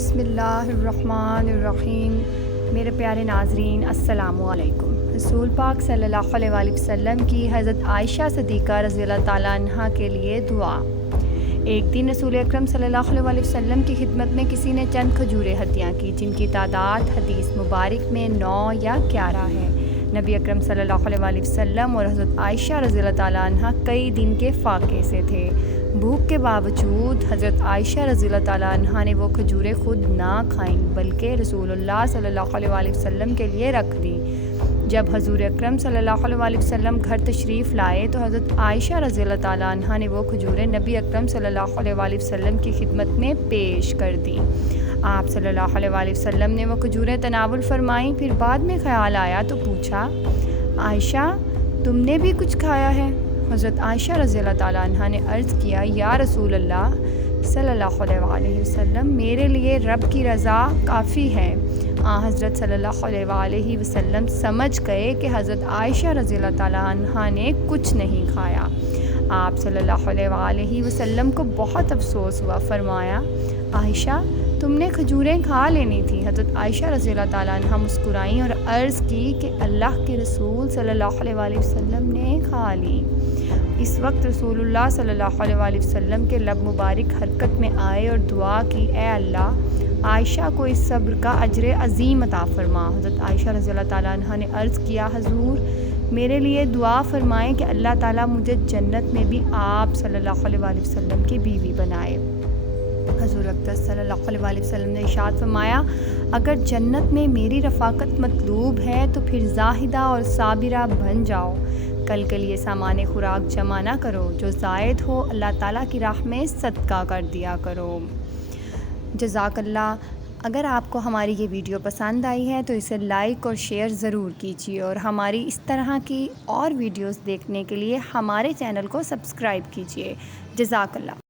بسم اللہ الرحمن الرحیم۔ میرے پیارے ناظرین السلام علیکم۔ رسول پاک صلی اللہ علیہ وآلہ وسلم کی حضرت عائشہ صدیقہ رضی اللہ تعالیٰ عنہ کے لیے دعا۔ ایک دن رسول اکرم صلی اللہ علیہ وآلہ وسلم کی خدمت میں کسی نے چند کھجوریں ہدیہ کی، جن کی تعداد حدیث مبارک میں 9 یا 11 ہے۔ نبی اکرم صلی اللہ علیہ وآلہ وسلم اور حضرت عائشہ رضی اللہ تعالیٰ عنہ کئی دن کے فاقے سے تھے۔ بھوک کے باوجود حضرت عائشہ رضی اللہ تعالیٰ عنہ نے وہ کھجوریں خود نہ کھائیں بلکہ رسول اللہ صلی اللہ علیہ وآلہ وسلم کے لیے رکھ دیں۔ جب حضور اکرم صلی اللہ علیہ وآلہ وسلم گھر تشریف لائے تو حضرت عائشہ رضی اللہ تعالیٰ عنہ نے وہ کھجوریں نبی اکرم صلی اللہ علیہ وآلہ وسلم کی خدمت میں پیش کر دیں۔ آپ صلی اللہ علیہ وآلہ وسلم نے وہ کھجوریں تناول فرمائیں، پھر بعد میں خیال آیا تو پوچھا، عائشہ تم نے بھی کچھ کھایا ہے؟ حضرت عائشہ رضی اللہ تعالیٰ عنہ نے عرض کیا، یا رسول اللہ صلی اللہ علیہ وآلہ وسلم، میرے لیے رب کی رضا کافی ہے۔ حضرت صلی اللہ علیہ وآلہ وسلم سمجھ گئے کہ حضرت عائشہ رضی اللہ تعالیٰ عنہ نے کچھ نہیں کھایا۔ آپ صلی اللہ علیہ وآلہ وسلم کو بہت افسوس ہوا، فرمایا، عائشہ تم نے کھجوریں کھا لینی تھی۔ حضرت عائشہ رضی اللہ تعالیٰ عنہ مسکرائیں اور عرض کی کہ اللہ کے رسول صلی اللہ علیہ وآلہ وسلم نے کھا لی۔ اس وقت رسول اللہ صلی اللہ علیہ وآلہ وسلم کے لب مبارک حرکت میں آئے اور دعا کی، اے اللہ عائشہ کو اس صبر کا اجر عظیم عطا فرما۔ حضرت عائشہ رضی اللہ تعالیٰ عنہ نے عرض کیا، حضور میرے لیے دعا فرمائیں کہ اللہ تعالیٰ مجھے جنت میں بھی آپ صلی اللہ علیہ وآلہ وسلم کی بیوی بنائے۔ حضور اقدس صلی اللہ علیہ وآلہ وسلم نے ارشاد فرمایا، اگر جنت میں میری رفاقت مطلوب ہے تو پھر زاہدہ اور صابرہ بن جاؤ۔ کل کے لیے سامان خوراک جمع نہ کرو، جو زائد ہو اللہ تعالیٰ کی راہ میں صدقہ کر دیا کرو۔ جزاک اللہ۔ اگر آپ کو ہماری یہ ویڈیو پسند آئی ہے تو اسے لائک اور شیئر ضرور کیجیے، اور ہماری اس طرح کی اور ویڈیوز دیکھنے کے لیے ہمارے چینل کو سبسکرائب کیجیے۔ جزاک اللہ۔